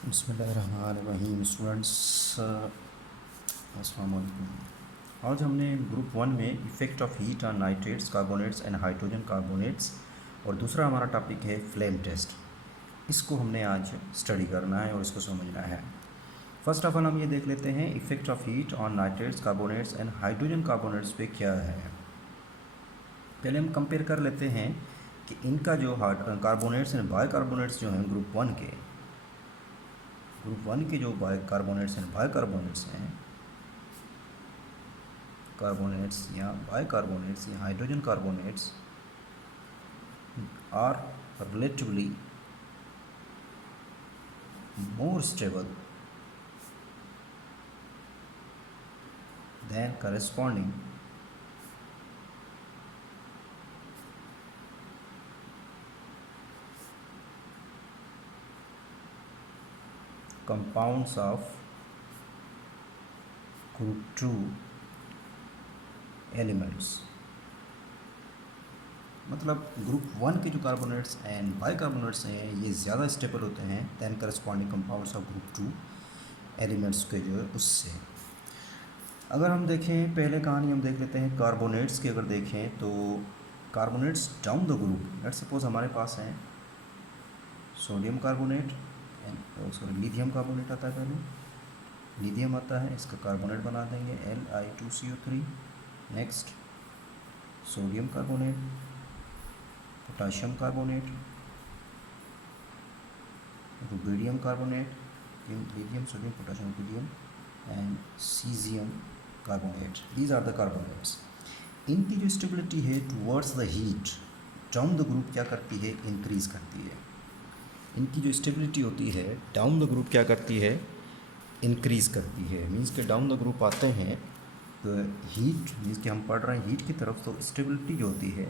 बिस्मिल्लाहिर्रहमानिर्रहीम स्टूडेंट्स, अस्सलाम वालेकुम। आज हमने ग्रुप 1 में effect of heat on nitrates, carbonates and hydrogen carbonates और दूसरा हमारा टॉपिक है फ्लेम टेस्ट। इसको हमने आज स्टडी करना है और इसको समझना है। फर्स्ट ऑफ ऑल हम ये देख लेते हैं effect of heat on nitrates, carbonates and hydrogen carbonates पे क्या है। पहले हम कंपेयर कर लेते हैं कि इनका जो कार्बोनेट्स एंड बाइकार्बोनेट्स जो हैं ग्रुप 1 के जो बाइकार्बोनेट्स एंड बाइकार्बोनेट्स हैं, कार्बोनेट्स या बाइकार्बोनेट्स या hydrogen carbonates are relatively more stable than corresponding compounds of group 2 elements। मतलब ग्रुप 1 के जो कार्बोनेट्स एंड बाइकार्बोनेट्स हैं ये ज़्यादा स्टेबल होते हैं than corresponding compounds of group 2 elements के जो है उससे। अगर हम देखें पहले कहानी हम देख लेते हैं कार्बोनेट्स की। अगर देखें तो carbonates down the group, let's suppose हमारे पास है sodium carbonate and sorry lithium carbonate आता है, पहले लिथियम आता है, इसका कार्बोनेट बना देंगे Li2CO3। Next sodium carbonate, potassium carbonate, rubidium carbonate, lithium sodium potassium rubidium and caesium carbonate. These are the carbonates. इनकी जो स्टेबिलिटी है towards the heat down the group क्या करती है, इंक्रीज करती है। इनकी जो स्टेबिलिटी होती है डाउन द ग्रुप क्या करती है, इंक्रीज करती है। मीन्स के डाउन द ग्रुप आते हैं तो हीट मीन्स कि हम पढ़ रहे हैं हीट की तरफ, तो स्टेबिलिटी जो होती है,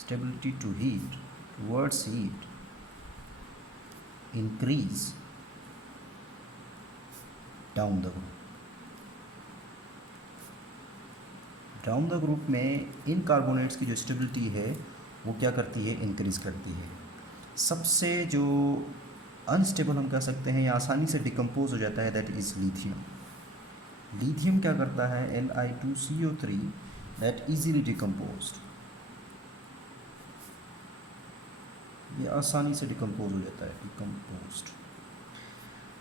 stability to heat towards heat increase down the group. Down the group में इन कार्बोनेट्स की जो स्टेबिलिटी है वो क्या करती है, इंक्रीज करती है। सबसे जो अनस्टेबल हम कह सकते हैं या आसानी से डिकम्पोज हो जाता है दैट इज़ लिथियम। लिथियम क्या करता है Li2CO3 दैट इजीली डिकम्पोज्ड, ये आसानी से डिकम्पोज हो जाता है, डिकम्पोज्ड।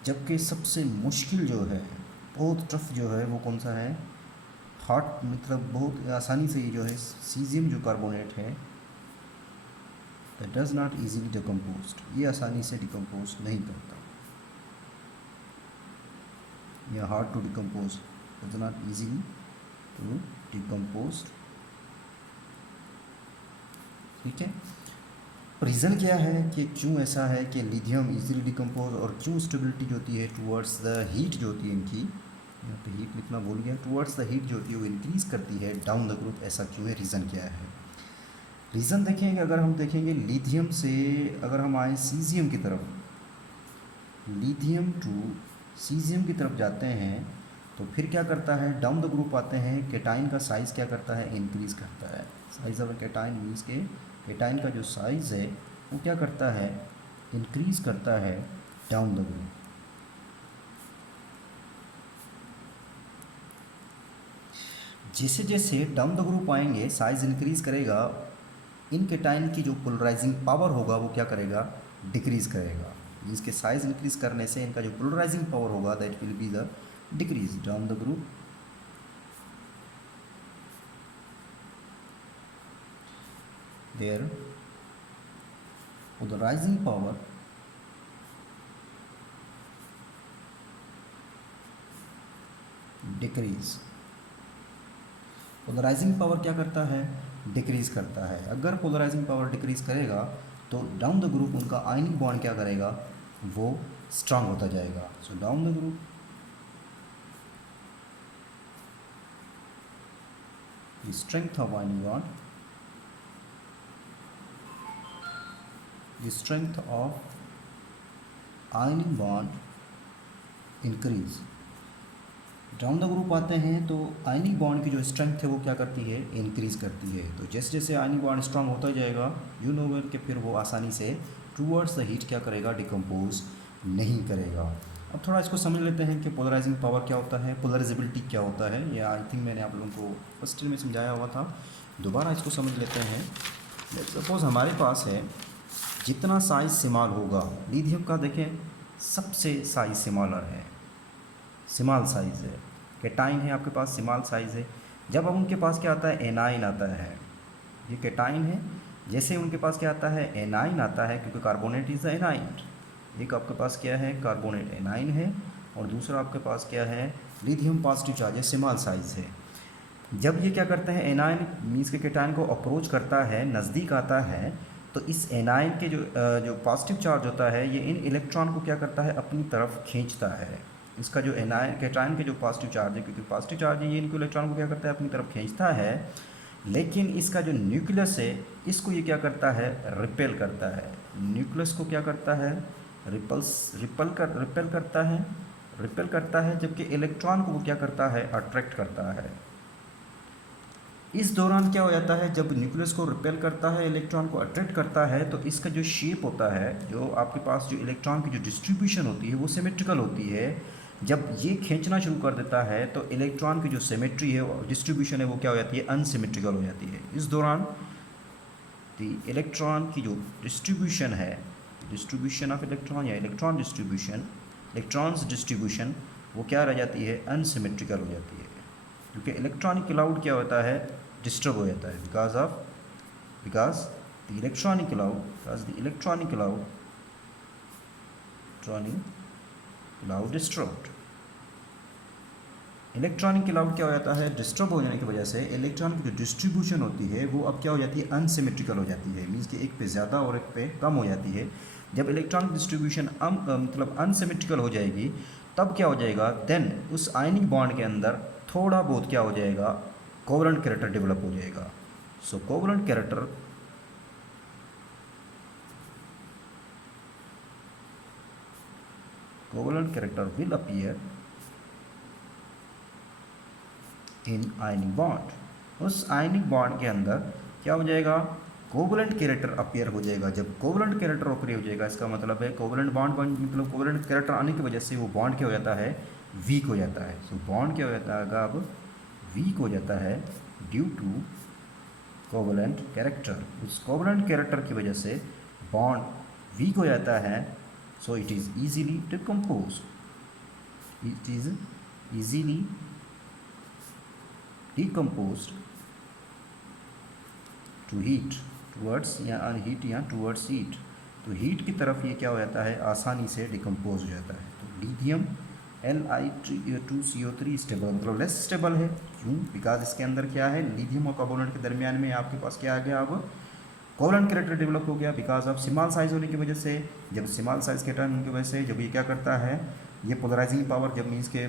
जबकि सबसे मुश्किल जो है, बहुत टफ जो है, वो कौन सा है, हार्ड, मतलब बहुत आसानी से ये जो है सीजियम जो कार्बोनेट है that does not easily decomposed, ये आसानी से डिकम्पोज नहीं करता, या hard to decompose, does not easily to decompose. ठीक है, रीज़न क्या है कि क्यों ऐसा है कि लिथियम इजीली डिकम्पोज और क्यों स्टेबिलिटी जो होती है टुवर्ड्स द हीट जो होती है इनकी, यहाँ पे हीट लिखना भूल गया, टुवर्ड्स द हीट जो होती है वो इंक्रीज़ करती है डाउन द ग्रुप, ऐसा क्यों है, रीज़न क्या है। रीज़न देखेंगे, अगर हम देखेंगे लिथियम से अगर हम आए सीजियम की तरफ, लिथियम टू सीजियम की तरफ जाते हैं तो फिर क्या करता है, डाउन द ग्रुप आते हैं, केटाइन का साइज़ क्या करता है, इंक्रीज़ करता है। साइज़ ऑफ केटाइन मीन्स के केटाइन का जो साइज़ है वो क्या करता है, इंक्रीज़ करता है डाउन द ग्रुप। जैसे जैसे डाउन द ग्रुप आएंगे साइज़ इंक्रीज़ करेगा, इन केटाइन की जो पोलराइजिंग पावर होगा वो क्या करेगा, डिक्रीज़ करेगा। इसके साइज़ इंक्रीज़ करने से इनका जो पोलराइजिंग पावर होगा that will be the decrease down the group. There polarizing power decrease. Polarizing power क्या करता है, डिक्रीज़ करता है। अगर पोलराइजिंग पावर डिक्रीज़ करेगा तो डाउन द ग्रुप उनका आयनिक बॉन्ड क्या करेगा, वो स्ट्रांग होता जाएगा। So down the group the strength of ionic bond, the strength of ionic bond increase। Down the group आते हैं तो आयनिक बॉन्ड की जो स्ट्रेंथ है वो क्या करती है, इंक्रीज़ करती है। तो जैसे जैसे आयनिक बॉन्ड स्ट्रांग होता जाएगा यू नो वेल कि फिर वो आसानी से टूवर्ड्स द हीट क्या करेगा, डिकम्पोज नहीं करेगा। अब थोड़ा इसको समझ लेते हैं कि पोलराइजिंग पावर क्या होता है, पोलराइजेबिलिटी क्या होता है। ये आई थिंक मैंने आप लोगों को फर्स्ट ईयर में समझाया हुआ था, दोबारा इसको समझ लेते हैं। सपोज़ हमारे पास है, जितना साइज स्मॉल होगा लिथियम का, देखें सबसे साइज स्मॉलर है, स्मॉल साइज़ है। कैटाइन है आपके पास, स्मॉल साइज़ है। जब अब उनके पास क्या आता है, एनाइन आता है, ये कैटाइन है। जैसे उनके पास क्या आता है, एनाइन आता है, क्योंकि कार्बोनेट इज़ द एनाइन। एक आपके पास क्या है, कार्बोनेट एनाइन है, और दूसरा आपके पास क्या है, लिथियम पॉजिटिव चार्ज है, स्मॉल साइज़ है। जब ये क्या करते हैं, एनाइन मीन्स के कैटाइन को अप्रोच करता है, नज़दीक आता है, तो इस एनाइन के जो पॉजिटिव चार्ज होता है, ये इन इलेक्ट्रॉन को क्या करता है, अपनी तरफ खींचता है। इसका जो एनाइन कैटाइन के जो पॉजिटिव चार्ज है, क्योंकि पॉजिटिव चार्ज है, ये इनको इलेक्ट्रॉन को क्या करता है, अपनी तरफ खींचता है। लेकिन इसका जो न्यूक्लियस है, इसको ये क्या करता है, रिपेल करता है। न्यूक्लियस को क्या करता है, रिपेल करता है, जबकि इलेक्ट्रॉन को वो क्या करता है, अट्रैक्ट करता है। इस दौरान क्या हो जाता है, जब न्यूक्लियस को रिपेल करता है, इलेक्ट्रॉन को अट्रैक्ट करता है, तो इसका जो शेप होता है, जो आपके पास जो इलेक्ट्रॉन की जो डिस्ट्रीब्यूशन होती है, वो सिमेट्रिकल होती है। जब ये खींचना शुरू कर देता है, तो इलेक्ट्रॉन की जो सिमेट्री है, डिस्ट्रीब्यूशन है, वो क्या हो जाती है, अनसिमेट्रिकल हो जाती है। इस दौरान इलेक्ट्रॉन की जो डिस्ट्रीब्यूशन है, डिस्ट्रीब्यूशन ऑफ इलेक्ट्रॉन या इलेक्ट्रॉन्स डिस्ट्रीब्यूशन, वो क्या रह जाती है, अनसिमेट्रिकल हो जाती है। क्योंकि इलेक्ट्रॉनिक क्लाउड क्या होता है, डिस्टर्ब हो जाता है, because the electronic cloud disturbed. Electronic cloud क्या हो जाता है, डिस्टर्ब हो जाने की वजह से इलेक्ट्रॉन की जो डिस्ट्रीब्यूशन होती है, वो अब क्या हो जाती है, अनसिमेट्रिकल हो जाती है। मीन्स कि एक पे ज़्यादा और एक पे कम हो जाती है। जब इलेक्ट्रॉनिक डिस्ट्रीब्यूशन मतलब अनसिमेट्रिकल हो जाएगी, तब क्या हो जाएगा, देन उस आयनिक बॉन्ड के अंदर थोड़ा बहुत क्या हो जाएगा, कोवलेंट कैरेक्टर डेवलप हो जाएगा। So covalent character will appear in ionic bond. उस आयनिक बॉन्ड के अंदर क्या हो जाएगा, कोवलेंट कैरेक्टर अपीयर हो जाएगा। जब कोवलेंट कैरेक्टर अपीयर हो जाएगा, इसका मतलब है कोवलेंट बॉन्ड मतलब कोवलेंट कैरेक्टर आने की वजह से वो बॉन्ड क्या हो जाता है, वीक हो जाता है। सो बॉन्ड क्या हो जाता है, अब वीक हो जाता है ड्यू टू कोवलेंट कैरेक्टर। उस कोवलेंट कैरेक्टर की वजह से बॉन्ड वीक हो जाता है। So it is easily decompose, it is easily decomposed to heat towards या हीट या towards heat। तो हीट की तरफ ये क्या हो जाता है, आसानी से डिकम्पोज हो जाता है। तो लिथियम Li2CO3 स्टेबल, मतलब लेस स्टेबल है। क्यों, बिकॉज इसके अंदर क्या है, लिथियम और कार्बोनेट के दरमियान में आपके पास क्या आ गया, अब कोवलेंट कैरेक्टर डेवलप हो गया, बिकॉज ऑफ स्मॉल साइज होने की वजह से। जब स्मॉल साइज के टर्न की वजह से जब ये क्या करता है, ये पोलराइजिंग पावर जब मीन्स के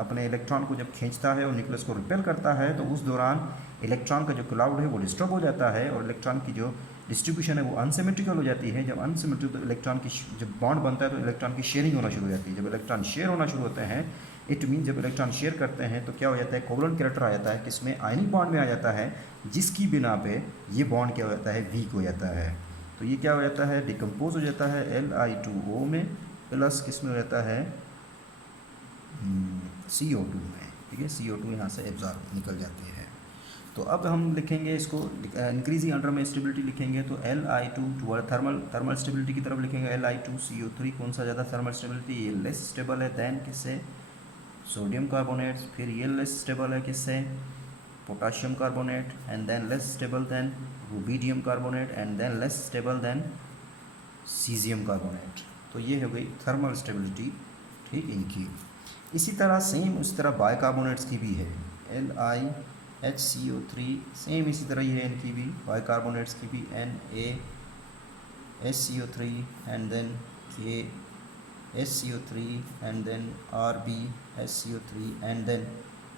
अपने इलेक्ट्रॉन को जब खींचता है और न्यूक्लियस को रिपेल करता है, तो उस दौरान इलेक्ट्रॉन का जो क्लाउड है वो डिस्टर्ब हो जाता है, और इलेक्ट्रॉन की जो डिस्ट्रीब्यूशन है वो अनसिमेट्रिकल हो जाती है। जब अनसिमेट्रिकल, तो इलेक्ट्रॉन की जब बॉन्ड बनता है, तो इलेक्ट्रॉन की शेयरिंग होना शुरू हो जाती है। जब इलेक्ट्रॉन शेयर होना शुरू होते हैं, इट मीन जब इलेक्ट्रॉन शेयर करते हैं, तो क्या हो जाता है, कोवलेंट कैरेक्टर आ जाता है, किसमें, आयनिक बॉन्ड में आ जाता है, जिसकी बिना पे ये बॉन्ड क्या हो जाता है, वीक हो जाता है। तो ये क्या हो जाता है, डिकम्पोज हो जाता है Li2O में, प्लस किस में हो जाता है, CO2 में। ठीक है, CO2 यहाँ से एब्जॉर्ब निकल जाते हैं। तो अब हम लिखेंगे इसको, इंक्रीजिंग अंडर में स्टेबिलिटी लिखेंगे, तो Li2 टूवर्ड थर्मल स्टेबिलिटी की तरफ लिखेंगे। Li2CO3 कौन सा ज़्यादा थर्मल स्टेबिलिटी, ये लेस स्टेबल है देन किससे, सोडियम कार्बोनेट। फिर ये लेस स्टेबल है किससे, potassium carbonate, and than less stable then rubidium carbonate, and than less stable then caesium carbonate. तो ये हो गई थर्मल स्टेबिलिटी, ठीक, इनकी। इसी तरह सेम उस तरह बाइकार्बोनेट्स की भी है, LiHCO3, सेम इसी तरह ही है इनकी भी, बाइकार्बोनेट्स की भी, NaSCO3 and then KSCO3 and then RbSCO3 and then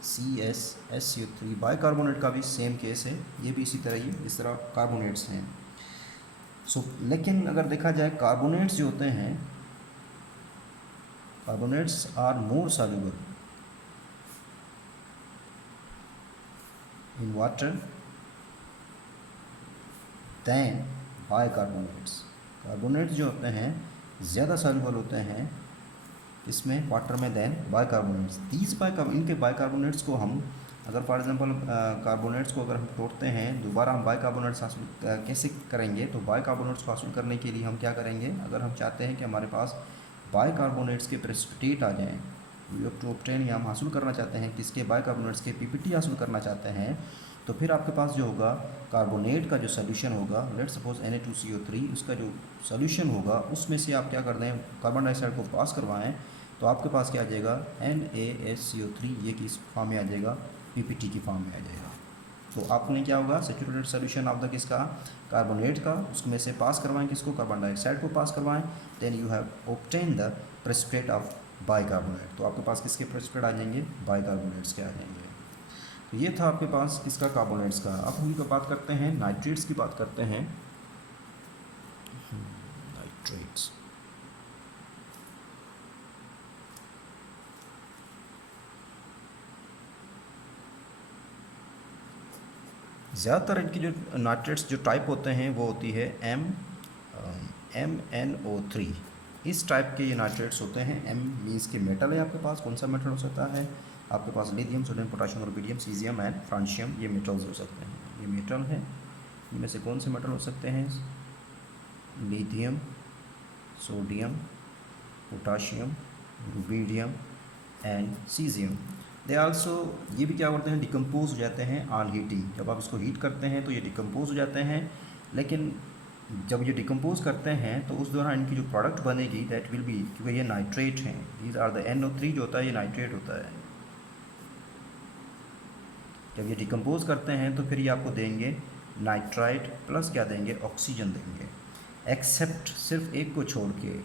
CsSCO3। Bicarbonate का भी सेम केस है, ये भी इसी तरह ही, इस तरह कार्बोनेट्स हैं। लेकिन अगर देखा जाए, कार्बोनेट्स जो होते हैं, carbonates are more soluble in water than bicarbonates. Carbonates जो होते हैं ज़्यादा सॉल्युबल होते हैं इसमें वाटर में देन बाइकार्बोनेट्स। दीज इनके बाइकार्बोनेट्स को हम अगर फॉर एग्जांपल कार्बोनेट्स को अगर हम तोड़ते हैं दोबारा हम बाइकार्बोनेट्स हासिल कैसे करेंगे, तो बाइकार्बोनेट्स को हासिल करने के लिए हम क्या करेंगे, अगर हम चाहते हैं कि हमारे पास बाइकार्बोनेट्स के प्रेसिपिटेट आ जाएँ, वी हैव टू ऑब्टेन, या हम हासिल करना चाहते हैं किसके बाइकार्बोनेट्स के पीपीटी हासिल करना चाहते हैं, तो फिर आपके पास जो होगा कार्बोनेट का जो सोल्यूशन होगा, लेट्स सपोज Na2CO3, उसका जो सोल्यूशन होगा उसमें से आप क्या कर दें, कार्बन डाइऑक्साइड को पास करवाएं, तो आपके पास क्या आ जाएगा NaSCO3, ये किस फॉर्म में आ जाएगा, PPT की फॉर्म में आ जाएगा। तो आपने क्या होगा सेचुरेटेड सोल्यूशन ऑफ द किसका, कार्बोनेट का, उसमें से पास करवाएं किसको, कार्बन डाइऑक्साइड को पास करवाएं, then you have obtain the precipitate of bicarbonate. तो आपके पास किसके प्रेसिपिटेट आ जाएंगे, बाइकार्बोनेट्स के आ जाएंगे। तो ये था आपके पास किसका, कार्बोनेट्स का। अब हम बात करते हैं नाइट्रेट्स की, बात करते हैं नाइट्रेट्स। ज़्यादातर इनकी जो नाइट्रेट्स जो टाइप होते हैं वो होती है MnO3। इस टाइप के ये नाइट्रेट्स होते हैं। M मीन्स के मेटल है, आपके पास कौन सा मेटल हो सकता है, आपके पास lithium, sodium, potassium, rubidium, caesium and francium, ये मेटल्स हो सकते हैं। ये मेटल है, इनमें से कौन से मेटल हो सकते हैं, lithium, sodium, potassium, rubidium and caesium. They also, ये भी क्या करते हैं, डिकम्पोज हो जाते हैं ऑन हीटिंग। जब आप इसको हीट करते हैं तो ये डिकम्पोज हो जाते हैं, लेकिन जब ये डिकम्पोज करते हैं तो उस दौरान इनकी जो प्रोडक्ट बनेगी दैट विल बी, क्योंकि ये नाइट्रेट हैं, दीज आर द NO3 जो होता है ये नाइट्रेट होता है। जब ये डिकम्पोज करते हैं तो फिर ये आपको देंगे नाइट्राइट प्लस क्या देंगे, ऑक्सीजन देंगे। एक्सेप्ट सिर्फ एक को छोड़ के,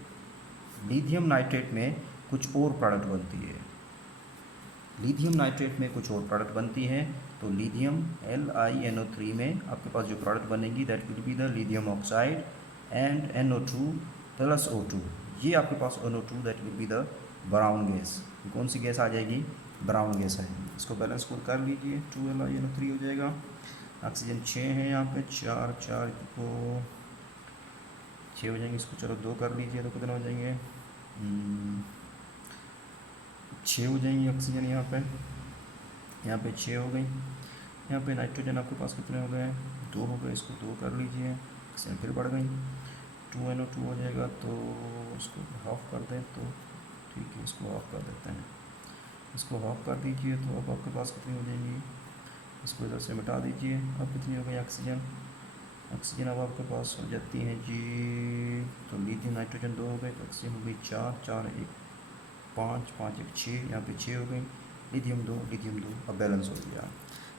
लिथियम नाइट्रेट में कुछ और प्रोडक्ट बनती है, लिथियम नाइट्रेट में कुछ और प्रोडक्ट बनती है। तो लिथियम LiNO3 में आपके पास जो प्रोडक्ट बनेगी that will be the lithium oxide and NO2 plus O2। ये आपके पास NO2 that will be the brown gas. कौन सी गैस आ जाएगी, ब्राउन गैस आएगी। इसको बैलेंस स्कोर कर लीजिए, 2LiNO3 हो जाएगा। ऑक्सीजन 6 है यहाँ पे, 4 4 को 6 हो जाएंगे, इसको चलो 2 कर लीजिए, तो कितना हो जाएंगे, 6 हो जाएंगी ऑक्सीजन यहाँ पे 6 हो गई। यहाँ पे नाइट्रोजन आपके पास कितने हो गए, 2 हो गए, इसको 2 कर लीजिए, ऑक्सीजन फिर बढ़ गई, 2NO2 हो जाएगा। तो इसको हाफ कर दें तो ठीक है, इसको हाफ कर देते हैं, इसको हाफ कर दीजिए। तो अब आपके पास कितनी हो जाएंगी, इसको इधर से मिटा दीजिए। अब कितनी हो गई ऑक्सीजन, ऑक्सीजन अब आपके पास हो जाती है जी, तो लिथियम नाइट्रोजन 2 हो गए, तो ऑक्सीजन हो गई 4 4 1 5 5 1 6, यहाँ पे 6 हो गई, लिथियम 2 अब बैलेंस हो गया।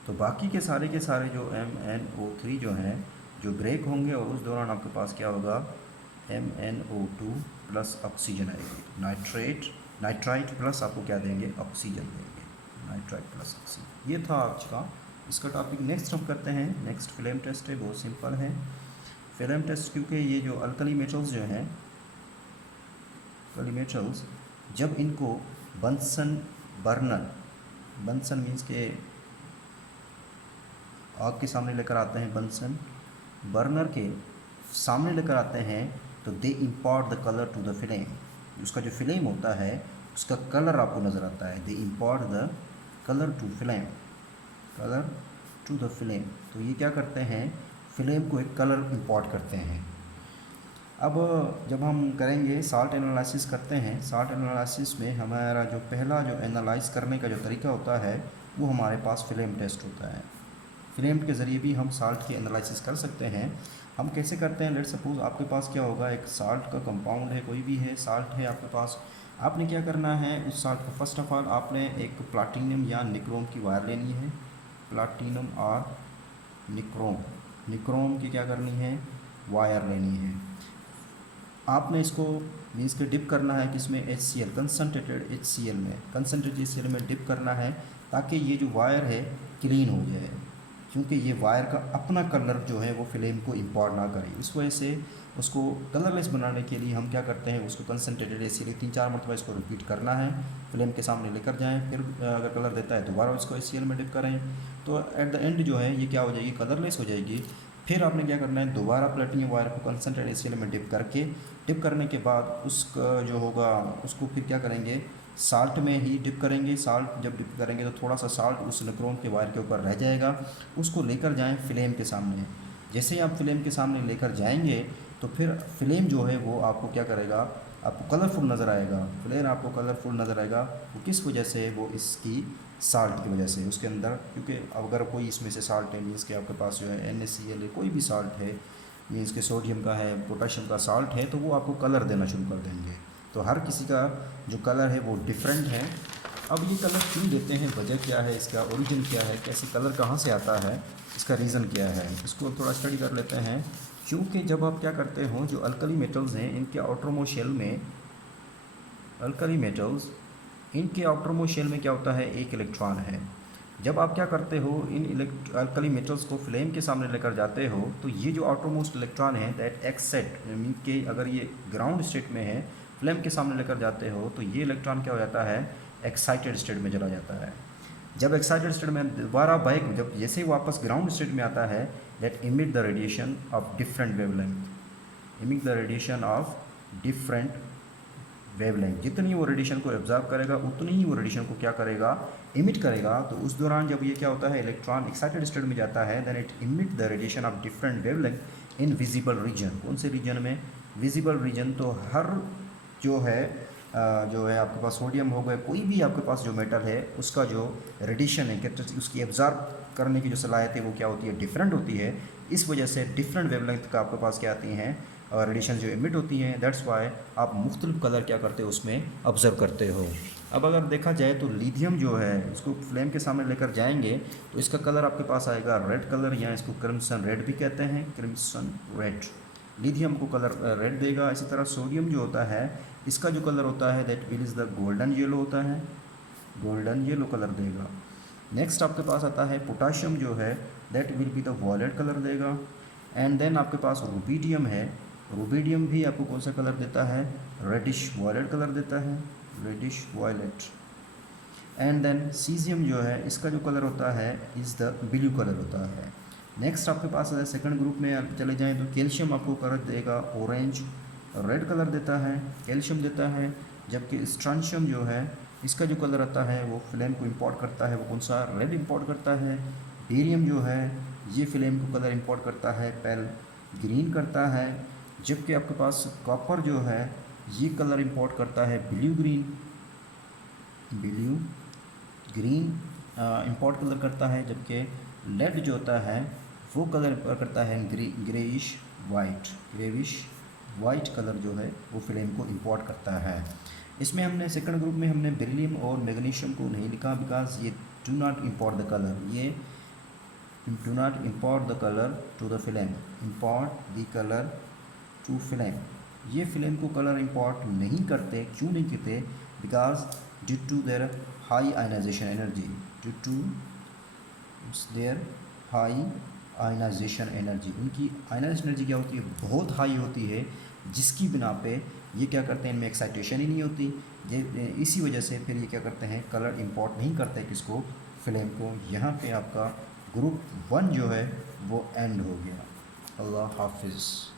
तो बाकी के सारे जो MnO3 जो हैं जो ब्रेक होंगे, और उस दौरान आपके पास क्या होगा, MnO2 प्लस ऑक्सीजन आएगी, नाइट्राइट प्लस आपको क्या देंगे, ऑक्सीजन देंगे, नाइट्राइट प्लस ऑक्सीजन। ये था आज का इसका टॉपिक। नेक्स्ट हम करते हैं, नेक्स्ट फ्लेम टेस्ट है, बहुत सिंपल है फ्लेम टेस्ट, क्योंकि ये जो अल्कली मेटल्स जो हैं, अल्कली मेटल्स जब इनको बंसन बर्नर, बंसन मीन्स के आग के सामने लेकर आते हैं, बंसन बर्नर के सामने लेकर आते हैं, तो they impart the colour to the flame. उसका जो फ्लेम होता है उसका कलर आपको नज़र आता है, they impart the colour to flame, colour to the flame. तो ये क्या करते हैं, फ्लेम को एक कलर इम्पार्ट करते हैं। अब जब हम करेंगे साल्ट एनालिसिस करते हैं, साल्ट एनालिसिस में हमारा जो पहला जो एनालाइज करने का जो तरीका होता है वो हमारे पास फ्लेम टेस्ट होता है। फ्लेम के ज़रिए भी हम साल्ट की एनालिसिस कर सकते हैं। हम कैसे करते हैं, लेट्स सपोज आपके पास क्या होगा, एक साल्ट का कंपाउंड है, कोई भी है, साल्ट है आपके पास। आपने क्या करना है, उस साल्ट को फर्स्ट ऑफ ऑल आपने एक प्लाटिनम या निक्रोम की वायर लेनी है, प्लाटिनम और निक्रोम की क्या करनी है, वायर लेनी है। आपने इसको मीन्स के डिप करना है किसमें, HCl, कंसनट्रेटेड HCl में, कंसनट्रेटेड HCl में डिप करना है, ताकि ये जो वायर है क्लीन हो जाए, क्योंकि ये वायर का अपना कलर जो है वो फ्लेम को इम्पार्ट ना करे। इस वजह से उसको कलरलेस बनाने के लिए हम क्या करते हैं, उसको कंसनट्रेटेड HCl 3-4 मरतबा इसको रिपीट करना है, फ्लेम के सामने लेकर जाएं, फिर अगर कलर देता है दोबारा इसको HCl में डिप करें, तो एट द एंड जो है ये क्या हो जाएगी, कलरलेस हो जाएगी। फिर आपने क्या करना है, दोबारा प्लेटिनियम वायर को कंसनट्रेट HCl में डिप करने के बाद उसका जो होगा उसको फिर क्या करेंगे, साल्ट में ही डिप करेंगे। साल्ट जब डिप करेंगे तो थोड़ा सा साल्ट उस निक्रोम के वायर के ऊपर रह जाएगा, उसको लेकर जाएं फ्लेम के सामने। जैसे ही आप फ्लेम के सामने लेकर जाएंगे तो फिर फ्लेम जो है वो आपको क्या करेगा, आपको कलरफुल नज़र आएगा। फ्लेम आपको कलरफुल नज़र आएगा, वो किस वजह से, वो इसकी साल्ट की वजह से उसके अंदर, क्योंकि अगर कोई इसमें से साल्ट है, मीन्स के आपके पास जो है NaCl है, कोई भी साल्ट है, मीन्स के सोडियम का है, पोटाशियम का साल्ट है, तो वो आपको कलर देना शुरू कर देंगे। तो हर किसी का जो कलर है वो डिफरेंट है। अब ये कलर क्यों देते हैं, वजह क्या है, इसका ओरिजिन क्या है, कैसे कलर कहाँ से आता है, इसका रीज़न क्या है, इसको थोड़ा स्टडी कर लेते हैं। क्योंकि जब आप क्या करते हो, जो अल्कली मेटल्स हैं इनके आउटरमोस्ट शेल में, अल्कली मेटल्स इनके आउटरमोस्ट शेल में क्या होता है, एक इलेक्ट्रॉन है। जब आप क्या करते हो, इन अल्कली मेटल्स को फ्लेम के सामने लेकर जाते हो, तो ये जो आउटरमोस्ट इलेक्ट्रॉन है दैट एक्सेट, मीन के अगर ये ग्राउंड स्टेट में है, फ्लेम के सामने लेकर जाते हो तो ये इलेक्ट्रॉन क्या हो जाता है, एक्साइटेड स्टेट में चला जाता है। जब एक्साइटेड स्टेट में दोबारा बैक, जब जैसे ही वापस ग्राउंड स्टेट में आता है, that emit the radiation of different wavelength, emit the radiation of different wavelength. जितनी वो रेडिएशन को एब्जॉर्ब करेगा उतनी ही वो रेडिएशन को क्या करेगा, इमिट करेगा। तो उस दौरान जब ये क्या होता है, इलेक्ट्रॉन एक्साइटेड स्टेट में जाता है, then it emit the radiation of different wavelength in visible region. कौन से रीजन में, विजिबल रीजन। तो हर जो है आपके पास सोडियम हो गए, कोई भी आपके पास जो मेटल है उसका जो रेडिएशन है, उसकी एब्जॉर्ब करने की जो सलाहियत है वो क्या होती है, डिफरेंट होती है। इस वजह से डिफरेंट वेवलेंथ का आपके पास क्या आती हैं, और रेडिएशन जो इमिट होती हैं, दैट्स वाई आप मुख्तलिफ कलर क्या करते हो, उसमें ऑब्ज़र्व करते हो। अब अगर देखा जाए तो लिथियम जो है, इसको फ्लेम के सामने लेकर जाएंगे तो इसका कलर आपके पास आएगा रेड कलर, या इसको क्रिम्सन रेड भी कहते हैं, क्रिम्सन रेड। लिथियम को कलर रेड देगा। इसी तरह सोडियम जो होता है, इसका जो कलर होता है that will is the golden yellow होता है, गोल्डन येलो कलर देगा। नेक्स्ट आपके पास आता है पोटाशियम जो है, that will be the violet colour देगा। एंड देन आपके पास रुबिडियम है, रुबिडियम भी आपको कौन सा कलर देता है, रेडिश वॉयलेट कलर देता है, reddish violet. And then caesium जो है, इसका जो कलर होता है इज़ द ब्लू कलर होता है। नेक्स्ट आपके पास सेकंड ग्रुप में आप चले जाएं तो कैल्शियम आपको कलर देगा ऑरेंज, रेड कलर देता है, कैल्शियम देता है। जबकि स्ट्रॉन्शियम जो है, इसका जो कलर आता है वो फ्लेम को इंपोर्ट करता है, वो कौन सा, रेड इंपोर्ट करता है। बेरियम जो है, ये फ्लेम को कलर इंपोर्ट करता है, पेल ग्रीन करता है। जबकि आपके पास कॉपर जो है, ये कलर इंपोर्ट करता है blue green, blue green import colour करता है। जबकि लेड जो होता है वो कलर इंपोर्ट करता है ग्रेइश वाइट, ग्रेविश वाइट कलर जो है वो फ्लेम को इंपोर्ट करता है। इसमें हमने सेकंड ग्रुप में हमने बेरिलियम और मैग्नीशियम को नहीं लिखा, बिकॉज ये do not import the colour, ये do not import the colour to the flame, import the colour to flame. ये फ्लेम को कलर इंपोर्ट नहीं करते, क्यों नहीं करते, because due to their high ionisation energy, due to their high ionisation energy. उनकी ionisation energy क्या होती है, बहुत हाई होती है, जिसकी बिना पे ये क्या करते हैं, इनमें एक्साइटेशन ही नहीं होती। ये इसी वजह से फिर ये क्या करते हैं, कलर इंपोर्ट नहीं करते किसको, फ्लेम को। यहाँ पे आपका ग्रुप 1 जो है वो एंड हो गया। अल्लाह हाफिज़।